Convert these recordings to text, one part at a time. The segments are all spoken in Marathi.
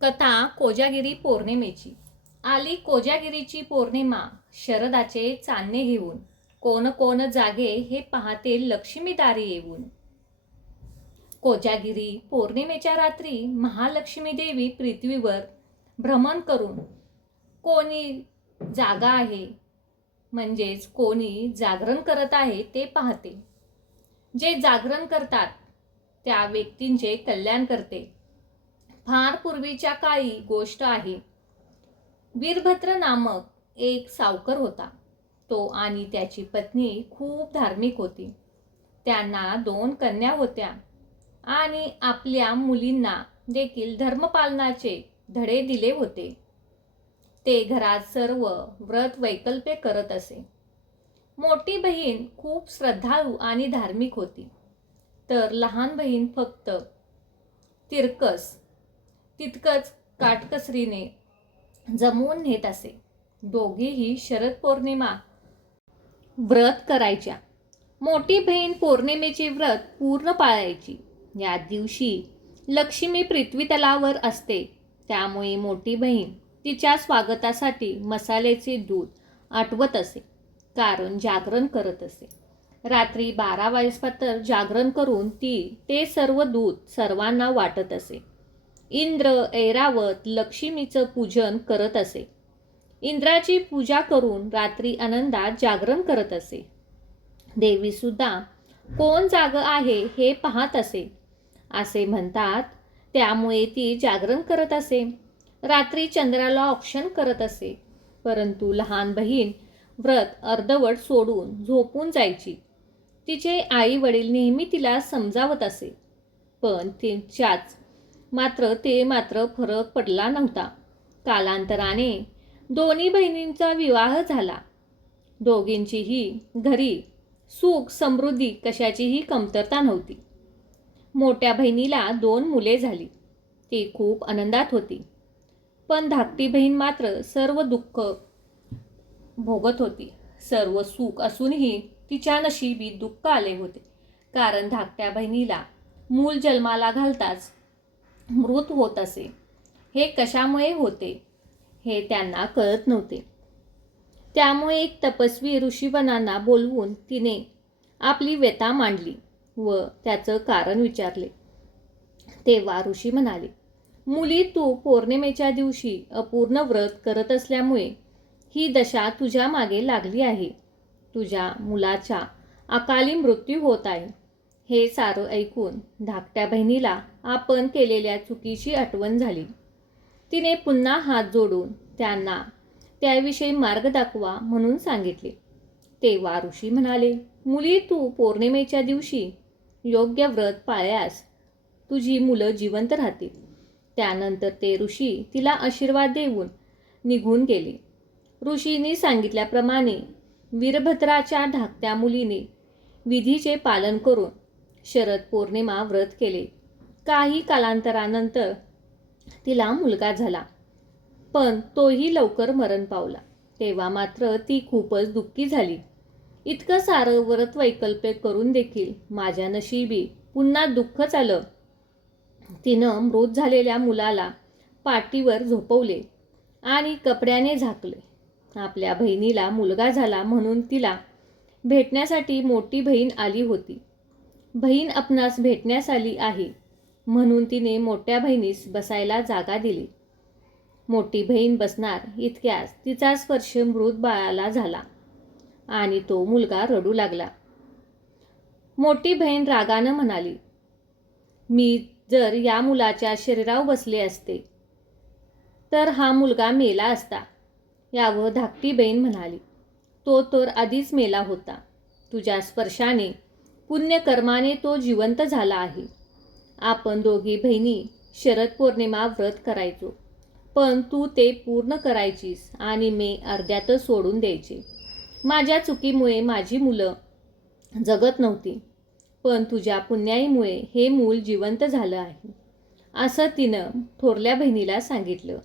कथा कोजागिरी पौर्णिमेची. आली कोजागिरीची पौर्णिमा शरदाचे चांदणे घेऊन. कोण कोण जागे हे पाहते लक्ष्मीदारी येऊन. कोजागिरी पौर्णिमेच्या रात्री महालक्ष्मी देवी पृथ्वीवर भ्रमण करून कोणी जागा आहे म्हणजेच कोणी जागरण करत आहे ते पाहते. जे जागरण करतात त्या व्यक्तींचे कल्याण करते. फार पूर्वीच्या काळी गोष्ट आहे. वीरभद्र नामक एक सावकर होता. तो आणि त्याची पत्नी खूप धार्मिक होती. त्यांना दोन कन्या होत्या आणि आपल्या मुलींना देखील धर्मपालनाचे धडे दिले होते. ते घरात सर्व व्रत वैकल्पे करत असे. मोठी बहीण खूप श्रद्धाळू आणि धार्मिक होती. तर लहान बहीण फक्त तिरकस तितकंच काटकसरीने जमवून नेत असे. दोघेही शरद पौर्णिमा व्रत करायच्या. मोठी बहीण पौर्णिमेचे व्रत पूर्ण पाळायची. या दिवशी लक्ष्मी पृथ्वी तलावर असते. त्यामुळे मोठी बहीण तिच्या स्वागतासाठी मसाल्याचे दूध आठवत असे. कारण जागरण करत असे. रात्री बारा वाजेपर्यंत जागरण करून ती ते सर्व दूध सर्वांना वाटत असे. इंद्र ऐरावत लक्ष्मीचं पूजन करत असे. इंद्राची पूजा करून रात्री आनंदात जागरण करत असे. देवीसुद्धा कोण जाग आहे हे पाहत असे. असे म्हणतात त्यामुळे ती जागरण करत असे. रात्री चंद्राला औक्षण करत असे. परंतु लहान बहीण व्रत अर्धवट सोडून झोपून जायची. तिचे आई वडील नेहमी तिला समजावत असे. पण तिच्याच मात्र ते मात्र फरक पडला नव्हता. कालांतराने दोन्ही बहिणींचा विवाह झाला. दोघींचीही घरी सुख समृद्धी कशाचीही कमतरता नव्हती. मोठ्या बहिणीला दोन मुले झाली. ती खूप आनंदात होती. पण धाकटी बहीण मात्र सर्व दुःख भोगत होती. सर्व सुख असूनही तिच्या नशिबी दुःख आले होते. कारण धाकट्या बहिणीला मूल जन्माला घालताच मृत होत असे. हे कशामुळे होते? हे त्यांना कळत नव्हते. त्यामुळे एक तपस्वी ऋषीवनांना बोलवून तिने आपली व्यथा मांडली व त्याचं कारण विचारले. तेव्हा ऋषी म्हणाले मुली तू पौर्णिमेच्या दिवशी अपूर्ण व्रत करत असल्यामुळे ही दशा तुझ्या मागे लागली आहे. तुझ्या मुलाचा अकाली मृत्यू होत आहे. हे सारं ऐकून धाकट्या बहिणीला आपण केलेल्या चुकीची आठवण झाली. तिने पुन्हा हात जोडून त्यांना त्याविषयी मार्ग दाखवा म्हणून सांगितले. तेव्हा ऋषी म्हणाले मुली तू पौर्णिमेच्या दिवशी योग्य व्रत पाळल्यास तुझी मुलं जिवंत राहतील. त्यानंतर ते ऋषी तिला आशीर्वाद देऊन निघून गेले. ऋषीने सांगितल्याप्रमाणे वीरभद्राच्या धाकट्या मुलीने विधीचे पालन करून शरद पौर्णिमा व्रत केले. काही कालांतरानंतर तिला मुलगा झाला. पण तोही लवकर मरण पावला. तेव्हा मात्र ती खूपच दुःखी झाली. इतकं सारं व्रत वैकल्पे करून देखील माझ्या नशिबी पुन्हा दुःखच आलं. तिनं मृत झालेल्या मुलाला पाठीवर झोपवले आणि कपड्याने झाकले. आपल्या बहिणीला मुलगा झाला म्हणून तिला भेटण्यासाठी मोठी बहीण आली होती. बहीण आपणास भेटण्यास आली आहे. म्हणून तिने मोठ्या बहिणीस बसायला जागा दिली. मोठी बहीण बसणार इतक्याच तिचा स्पर्श मृत बाळाला झाला आणि तो मुलगा रडू लागला. मोठी बहीण रागानं म्हणाली मी जर या मुलाच्या शरीरावर बसले असते तर हा मुलगा मेला असता. यावर धाकटी बहीण म्हणाली तो तर आधीच मेला होता. तुझ्या स्पर्शाने पुण्यकर्माने तो जिवंत झाला आहे. आपण दोघी बहिणी शरद पौर्णिमा व्रत करायचो. पण तू ते पूर्ण करायचीस आणि मी अर्ध्यातच सोडून द्यायचे. माझ्या चुकीमुळे माझी मुलं जगत नव्हती. पण तुझ्या पुण्याईमुळे हे मूल जिवंत झालं आहे असं तिनं थोरल्या बहिणीला सांगितलं.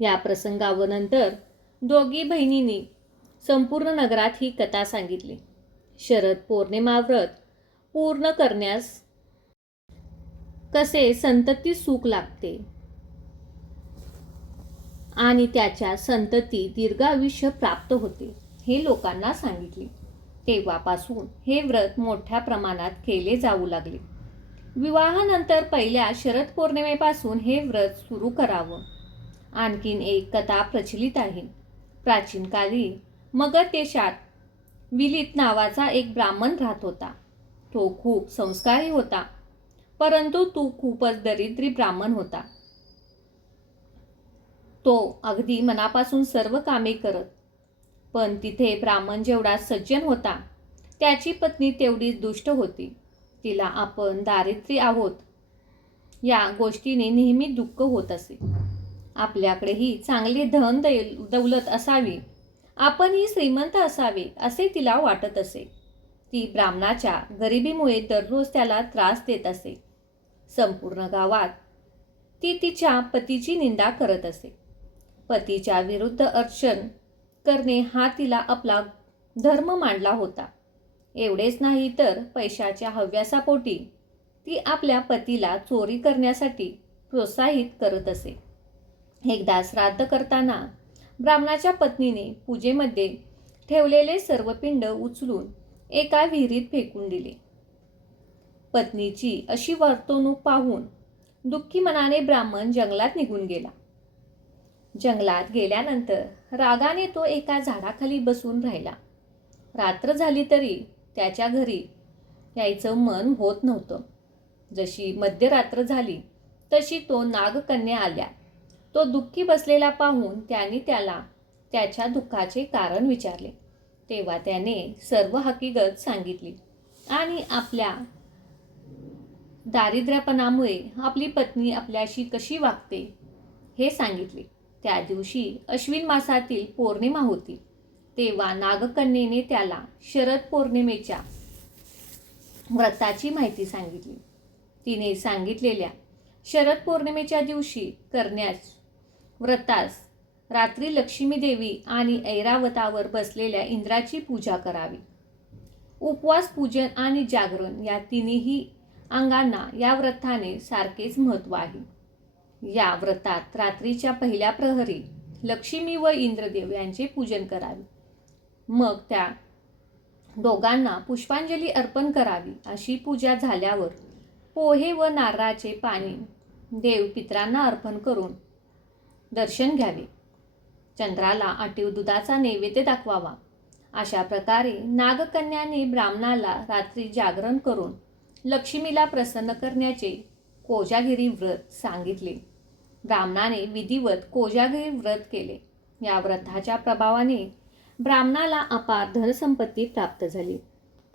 या प्रसंगावर नंतर दोघी बहिणींनी संपूर्ण नगरात ही कथा सांगितली. शरद पौर्णिमा व्रत पूर्ण करण्यास कसे संतती सुख लागते आणि त्याच्या संतती दीर्घायुष्य प्राप्त होते हे लोकांना सांगितले. तेव्हापासून हे व्रत मोठ्या प्रमाणात केले जाऊ लागले. विवाहानंतर पहिल्या शरद पौर्णिमेपासून हे व्रत सुरू करावं. आणखीन एक कथा प्रचलित आहे. प्राचीन काली मगध देशात विलित नावाचा एक ब्राह्मण राहत होता. तो खूप संस्कारी होता परंतु तो खूपच दरिद्री ब्राह्मण होता. तो अगदी मनापासून सर्व कामे करत पण तिथे ब्राह्मण जेवढा सज्जन होता त्याची पत्नी तेवढीच दुष्ट होती. तिला आपण दारिद्र्य आहोत या गोष्टीने नेहमी दुःख होत असे. आपल्याकडेही चांगले धन दैल दौलत असावी. आपणही श्रीमंत असावे असे तिला वाटत असे. ती ब्राह्मणाच्या गरिबीमुळे दररोज त्याला त्रास देत असे. संपूर्ण गावात ती तिच्या पतीची निंदा करत असे. पतीच्या विरुद्ध अर्चन करणे हा तिला आपला धर्म मांडला होता. एवढेच नाही तर पैशाच्या हव्यासापोटी ती आपल्या पतीला चोरी करण्यासाठी प्रोत्साहित करत असे. एकदा श्राद्ध करताना ब्राह्मणाच्या पत्नीने पूजेमध्ये ठेवलेले सर्व पिंड उचलून एका विहिरीत फेकून दिले. पत्नीची अशी वर्तवणूक पाहून दुःखी मनाने ब्राह्मण जंगलात निघून गेला. जंगलात गेल्यानंतर रागाने तो एका झाडाखाली बसून राहिला. रात्र झाली तरी त्याच्या घरी यायचं मन होत नव्हतं. जशी मध्यरात्र झाली तशी तो नागकन्या आल्या. तो दुःखी बसलेला पाहून त्यांनी त्याला त्याच्या दुःखाचे कारण विचारले. तेव्हा त्याने सर्व हकीकत सांगितली. आणि आपल्या दारिद्र्यपणामुळे आपली पत्नी आपल्याशी कशी वागते हे सांगितले. त्या दिवशी अश्विन मासातील पौर्णिमा होती. तेव्हा नागकन्येने त्याला शरद पौर्णिमेच्या व्रताची माहिती सांगितली. तिने सांगितलेल्या शरद पौर्णिमेच्या दिवशी करण्यास व्रतास. रात्री लक्ष्मीदेवी आणि ऐरावतावर बसलेल्या इंद्राची पूजा करावी. उपवास पूजन आणि जागरण या तिन्ही अंगांना या व्रताने सारखेच महत्त्व आहे. या व्रतात रात्रीच्या पहिल्या प्रहरी लक्ष्मी व इंद्रदेव यांचे पूजन करावे. मग त्या दोघांना पुष्पांजली अर्पण करावी अशी पूजा झाल्यावर पोहे व नारळाचे पाणी देव पित्रांना अर्पण करून दर्शन घ्यावे. चंद्राला आटीव दुधाचा नैवेद्य दाखवावा. अशा प्रकारे नागकन्याने ब्राह्मणाला रात्री जागरण करून लक्ष्मीला प्रसन्न करण्याचे कोजागिरी व्रत सांगितले. ब्राह्मणाने विधिवत कोजागिरी व्रत केले. या व्रताच्या प्रभावाने ब्राह्मणाला अपार धनसंपत्ती प्राप्त झाली.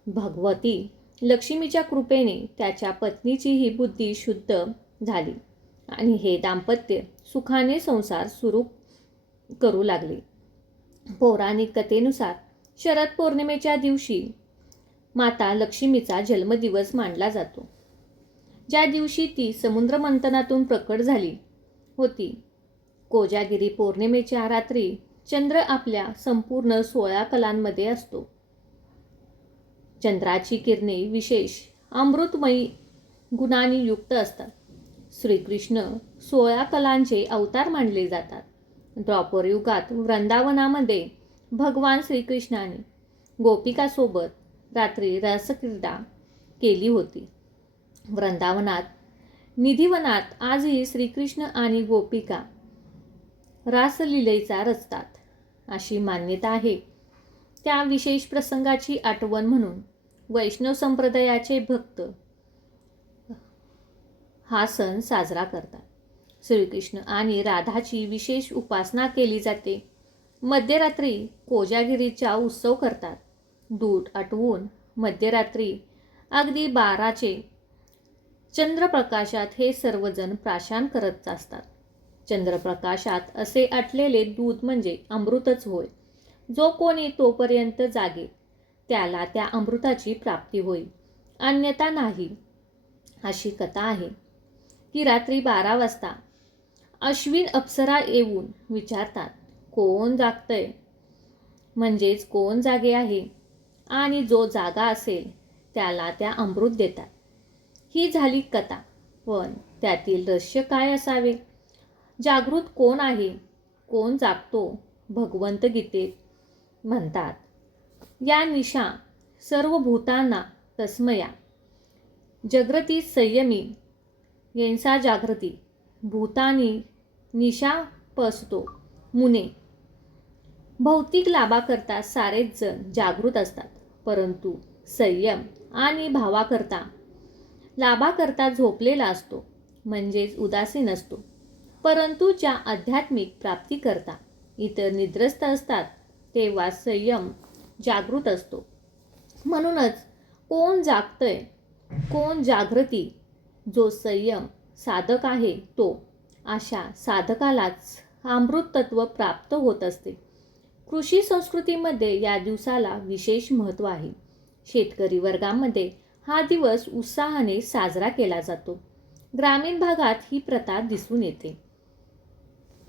भगवती लक्ष्मीच्या कृपेने त्याच्या पत्नीचीही बुद्धी शुद्ध झाली. आणि हे दाम्पत्य सुखाने संसार सुरू करू लागले. पौराणिक कथेनुसार शरद पौर्णिमेच्या दिवशी माता लक्ष्मीचा जन्मदिवस मानला जातो. ज्या दिवशी ती समुद्र मंथनातून प्रकट झाली होती कोजागिरी पौर्णिमेच्या रात्री चंद्र आपल्या संपूर्ण सोळा कलांमध्ये असतो. चंद्राची किरणे विशेष अमृतमयी गुणांनी युक्त असतात. श्रीकृष्ण सोळा कलांचे अवतार मानले जातात. द्वापर युगात वृंदावनामध्ये भगवान श्रीकृष्णाने गोपिकासोबत रात्री रसक्रीडा केली होती. वृंदावनात निधिवनात आजही श्रीकृष्ण आणि गोपिका रासलीलेचा रचतात. अशी मान्यता आहे. त्या विशेष प्रसंगाची आठवण म्हणून वैष्णव संप्रदायाचे भक्त हा सण साजरा करतात. श्रीकृष्ण आणि राधाची विशेष उपासना केली जाते. मध्यरात्री कोजागिरीचा उत्सव करतात. दूध आटवून मध्यरात्री अगदी बाराचे चंद्रप्रकाशात हे सर्वजण प्राशान करत असतात. चंद्रप्रकाशात असे आटलेले दूध म्हणजे अमृतच होय. जो कोणी तोपर्यंत जागे त्याला त्या अमृताची प्राप्ती होईल अन्यथा नाही. अशी कथा आहे. की रात्री बारा वाजता अश्विन अप्सरा येऊन विचारतात कोण जागतंय? म्हणजेच कोण जागे आहे आणि जो जागा असेल त्याला त्या अमृत देतात. ही झाली कथा पण त्यातील रहस्य काय असावे? जागृत कोण आहे? कोण जागतो? भगवंत गीतेत म्हणतात या निशा सर्व भूतांना तस्मया जग्रती संयमी येनसा जागृती. भूतानी निशा पसतो. मुने. भौतिक लाभाकरता सारेच जण जागृत असतात. परंतु संयम आणि भावाकरता. लाभाकरता झोपलेला असतो. म्हणजेच उदासीन असतो परंतु ज्या आध्यात्मिक प्राप्तीकरता इतर निद्रस्त असतात तेव्हा संयम जागृत असतो. म्हणूनच कोण जागतय कोण जागृती जो संयम साधक आहे तो अशा साधकालाच अमृत तत्व प्राप्त होत असते. कृषी संस्कृतीमध्ये या दिवसाला विशेष महत्त्व आहे. शेतकरी वर्गामध्ये हा दिवस उत्साहाने साजरा केला जातो. ग्रामीण भागात ही प्रथा दिसून येते.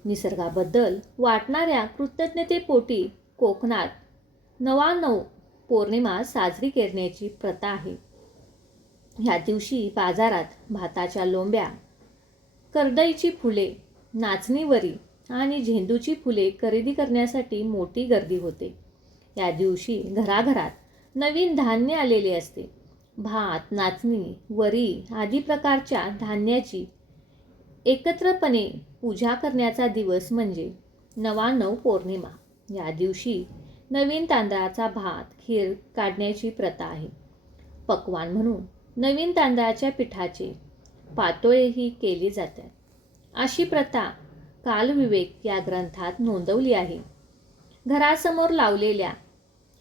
निसर्गाबद्दल वाटणाऱ्या कृतज्ञतेपोटी कोकणात नवानव पौर्णिमा साजरी करण्याची प्रथा आहे. ह्या दिवशी बाजारात भाताच्या लोंब्या करदईची फुले नाचणीवरी आणि झेंडूची फुले खरेदी करण्यासाठी मोठी गर्दी होते. या दिवशी घराघरात नवीन धान्य आलेले असते. भात नाचणी वरी आदी प्रकारच्या धान्याची एकत्रपणे पूजा करण्याचा दिवस म्हणजे नवानव पौर्णिमा. या दिवशी नवीन तांदळाचा भात खीर काढण्याची प्रथा आहे. पक्वान म्हणून नवीन तांदळाच्या पिठाचे पातोळेही केली जातात अशी प्रथा कालविवेक या ग्रंथात नोंदवली आहे. घरासमोर लावलेल्या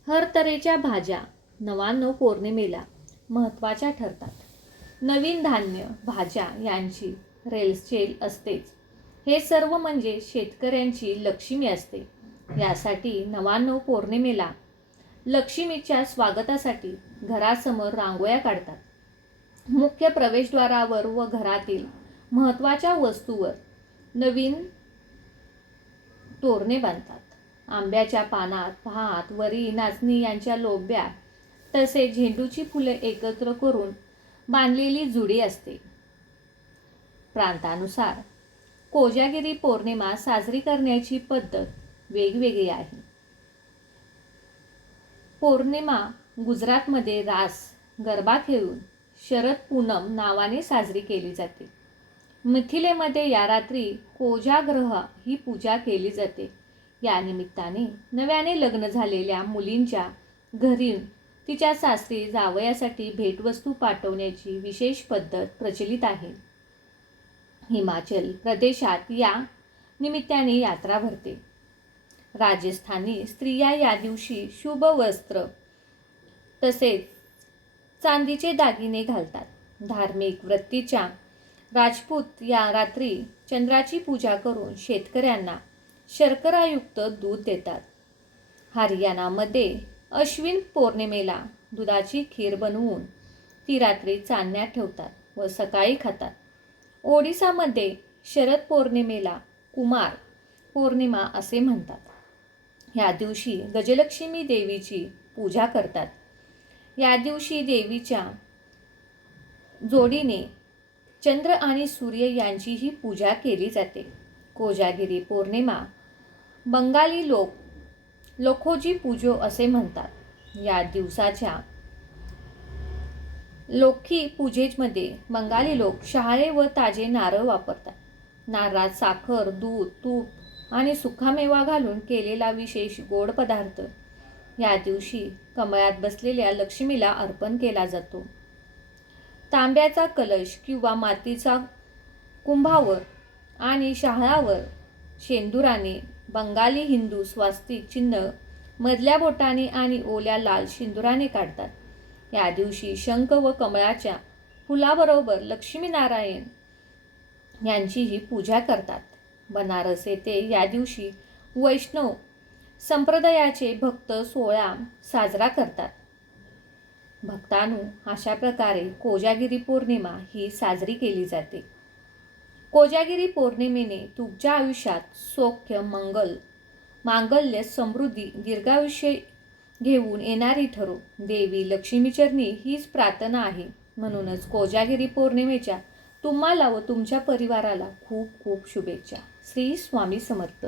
हर तऱ्हेच्या भाज्या नवानो पौर्णिमेला महत्त्वाच्या ठरतात. नवीन धान्य भाज्या यांची रेलचेल असतेच. हे सर्व म्हणजे शेतकऱ्यांची लक्ष्मी असते. यासाठी नवानो पौर्णिमेला लक्ष्मीच्या स्वागतासाठी घरासमोर रांगोळ्या काढतात. मुख्य प्रवेशद्वारावर व घरातील महत्त्वाच्या वस्तूवर नवीन तोरणे बांधतात. आंब्याच्या पानात भात वरी नाचणी यांच्या लोब्या तसे झेंडूची फुले एकत्र करून बांधलेली जुडी असते. प्रांतानुसार कोजागिरी पौर्णिमा साजरी करण्याची पद्धत वेगवेगळी आहे. पौर्णिमा गुजरातमध्ये रास गरबा खेळून शरद पूनम नावाने साजरी केली जाते. मिथिलेमध्ये या रात्री कोजाग्रह ही पूजा केली जाते. या निमित्ताने नव्याने लग्न झालेल्या मुलींच्या घरी तिच्या सासरी जावयासाठी भेटवस्तू पाठवण्याची विशेष पद्धत प्रचलित आहे. हिमाचल प्रदेशात या निमित्ताने यात्रा भरते. राजस्थानी स्त्रिया या दिवशी शुभ वस्त्र तसेच चांदीचे दागिने घालतात. धार्मिक वृत्तीच्या राजपूत या रात्री चंद्राची पूजा करून शेतकऱ्यांना शर्करायुक्त दूध देतात. हरियाणामध्ये अश्विन पौर्णिमेला दुधाची खीर बनवून ती रात्री चांदण्यात ठेवतात व सकाळी खातात. ओडिसामध्ये शरद पौर्णिमेला कुमार पौर्णिमा असे म्हणतात. ह्या दिवशी गजलक्ष्मी देवीची पूजा करतात. या दिवशी देवीच्या जोडीने चंद्र आणि सूर्य यांचीही पूजा केली जाते. कोजागिरी पौर्णिमा बंगाली लोक लोखोजी पूजो असे म्हणतात. या दिवसाच्या लोखी पूजेमध्ये बंगाली लोक शहाळे व ताजे नारळ वापरतात. नारळात साखर दूध तूप आणि सुखामेवा घालून केलेला विशेष गोड पदार्थ या दिवशी कमळात बसलेल्या लक्ष्मीला अर्पण केला जातो. तांब्याचा कलश किंवा मातीचा कुंभावर आणि शहाळावर शेंदुराने बंगाली हिंदू स्वास्तिक चिन्ह मधल्या बोटाने आणि ओल्या लाल शेंदुराने काढतात. या दिवशी शंख व कमळाच्या फुलाबरोबर लक्ष्मीनारायण यांचीही पूजा करतात. बनारस येथे या दिवशी वैष्णव संप्रदायाचे भक्त सोहळा साजरा करतात. भक्तानु अशा प्रकारे कोजागिरी पौर्णिमा ही साजरी केली जाते. कोजागिरी पौर्णिमेने तुमच्या आयुष्यात सौख्य मंगल मांगल्य समृद्धी दीर्घायुष्य घेऊन येणारी ठरो. देवी लक्ष्मीचरणी हीच प्रार्थना आहे. म्हणूनच कोजागिरी पौर्णिमेच्या तुम्हाला व तुमच्या परिवाराला खूप खूप शुभेच्छा. श्री स्वामी समर्थ.